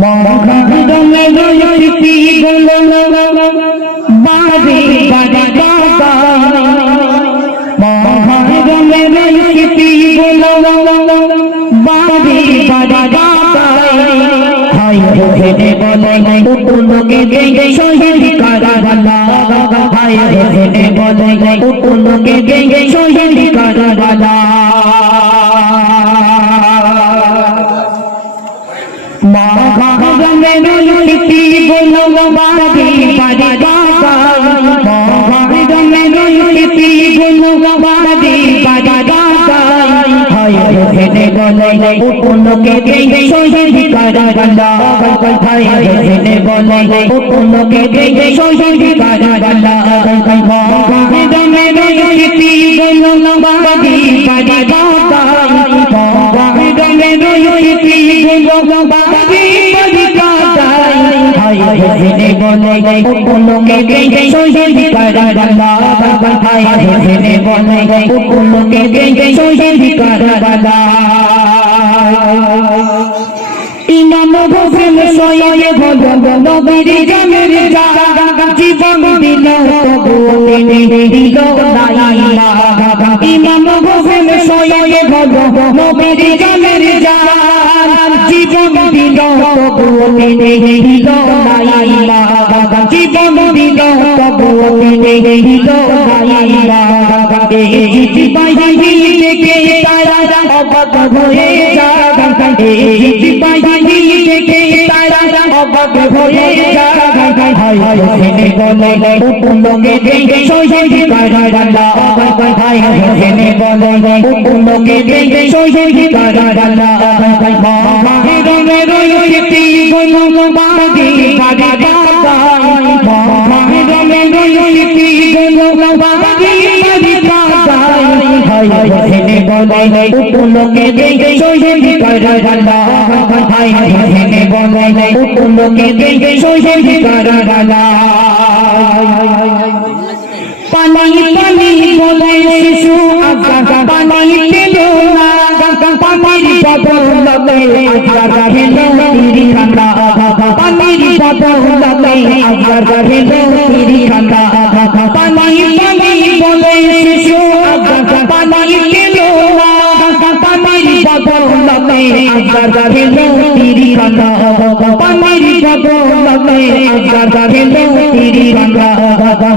মহারমে রয়েছি গুলো বাড়ি বাড়ি বাবা মহারমে রয়েছি গুলো বাড়ি বাড়ি বাবা হাই হেনে বলে কুকুলকে দেখে শহীদ কারাগালা হাই হেনে বলে কুকুলকে দেখে শহীদ কারাগালা মহারমে রয়েছি গুলো বাড়ি বাড়ি বাবা মহারমে রয়েছি গুলো বাড়ি বাড়ি বাবা হাই হেনে বলে কুকুলকে দেখে শহীদ কারাগালা হাই হেনে বলে কুকুলকে দেখে শহীদ কারাগালা মহারমে রয়েছি গুলো বাড়ি বাড়ি বাবা মহারমে রয়েছি গুলো বাড়ি বাড়ি বাবা হাই হেনে বলে কুকুলকে দেখে শহীদ কারাগালা হাই হেনে বলে কুকুলকে দেখে শহীদ কারাগালা ইমাম হোসেন সৈয়দ ভগত নবীর জানের জাগা জীবন দিল তবুও তিনি দিল না ইমান ইমাম হোসেন সৈয়দ ভগত নবীর জানের জাগা জীবন দিল তবুও তিনি দিল না ইমান জীবন দিল তবুও তিনি দিল না ইমান এই সিপাহী থেকে তারা অবাক হয়ে যায় এই সিপাহী থেকে তারা অবাক হয়ে যায় হাই হেনে বলে কুকুলকে দেখে শহীদ কারাগালা হাই হেনে বলে কুকুলকে দেখে শহীদ কারাগালা মহারমে রয়েছি গুলো বাড়ি বাড়ি বাবা মহারমে রয়েছি গুলো বাড়ি বাড়ি বাবা হাই হেনে বলে কুকুলকে দেখে শহীদ কারাগালা হাই হেনে বলে কুকুলকে দেখে শহীদ কারাগালা পানি পানি বলে শিশু আজা পানি পেল না পানির বদলে আজা হেলো তিরি খানা পানির বদলে আজা হেলো তিরি খানা পানি পানি বলে শিশু আজা পানি পেল না পানির বদলে আজা হেলো তিরি খানা পানির বদলে আজা হেলো তিরি খানা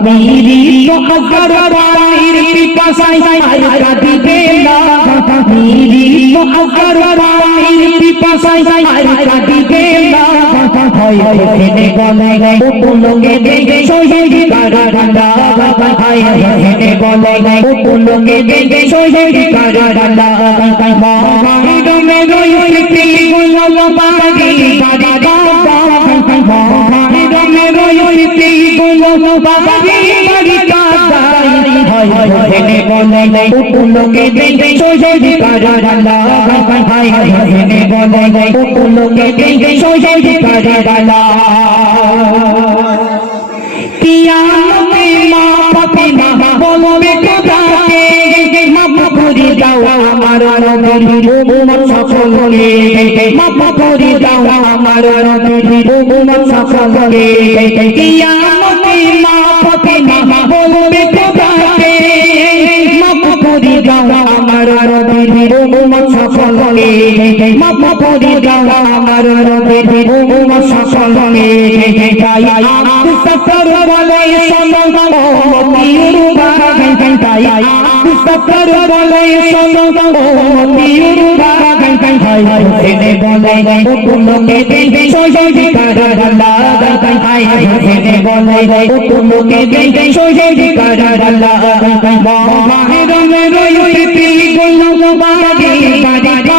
মেরি তো আজর পানির পিপাসায় আর কাঁদিবে না মেরি তো আজর পানির পিপাসায় আর কাঁদিবে না হাই হেনে বলে কুকুলকে দেখে শহীদ কারাগালা হাই হেনে বলে কুকুলকে দেখে শহীদ কারাগালা মহারমে রয়েছি গুলো বাড়ি বাড়ি বাবা মহারমে রয়েছি গুলো বাড়ি বাড়ি বাবা হাই হেনে বলে কুকুলকে দেখে শহীদ কারাগালা হাই হেনে বলে কুকুলকে দেখে শহীদ কারাগালা কিয়ামতে মা ফাতিমা বলবে খোদাকে মাফ করে দাও আমার নবীর উম্মত সকলকে মাফ করে দাও আমার নবীর উম্মত সকলকে কিয়ামতে মা ফাতিমা বলবে খোদাকে মাফ করে দাও আমার নবীর উম্মত সকলকে মাফ করে দাও আমার নবীর উম্মত সকলকে তাই আব্দু সফর বলে শোনো মতিউর বাগান তাই আব্দু সফর বলে শোনো মতিউর বাগান হাই হেনে বলে কুকুলকে দেখে শহীদ কারাগালা হাই হেনে বলে কুকুলকে দেখে শহীদ কারাগালা মহারমে রয়েছি গুলো বাড়ি বাড়ি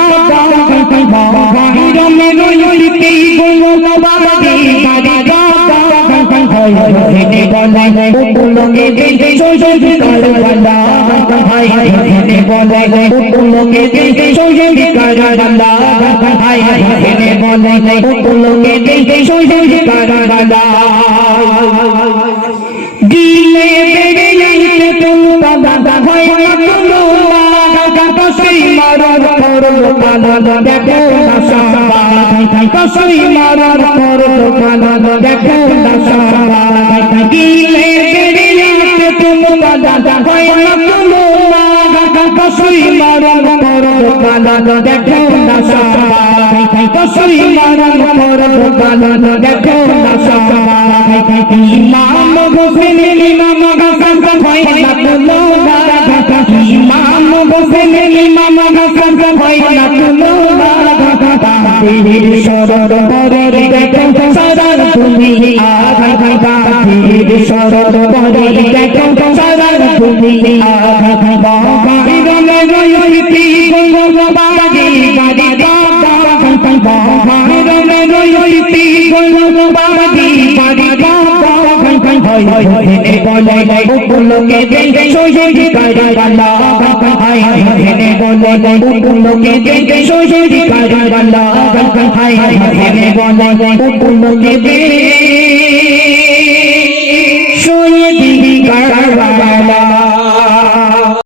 বাবা মহারমে রয়েছি গুলো বাড়ি বাড়ি বাবা হাই হেনে বলে কুকুলকে দেখে শহীদ কারাগালা হাই হেনে বলে কুকুলকে দেখে শহীদ কারাগালা হাই হেনে বলে কুকুলকে দেখে শহীদ কারাগালা দিলে বেড়ে যাইতে তুমি বাবা হয় না তুমি সেই মারো করো কালো দেখো না সবাই কসই মারার পর দোকান দেখো না সবাই গিলে বেরিয়াতে তুমি বাজা হয় না কোনো কসই মারার পর দোকান দেখো না সবাই কসই মারার পর দোকান দেখো না সবাই ইমাম হোসেন ইমাম হাসান হয় না কোনো ইমাম হোসেন ইমাম হাসান হয় না কোনো বাতির সরর পরে দেখো সরর তুমি আঘাত বাতির সরর পরে দেখো সরর তুমি আঘাত বাবাই রঙে রয়তি গঙ্গা বাগি বাড়ি বাবা বাবাই রঙে রয়তি গঙ্গা বাগি বাড়ি বাবা হয় হেনে বলে উপলোকে দেখে শহীদ কারবালা হায় হেনে বলে উপলোকে দেখে শহীদ কারবালা হায় হেনে বলে উপলোকে দেখে